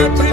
the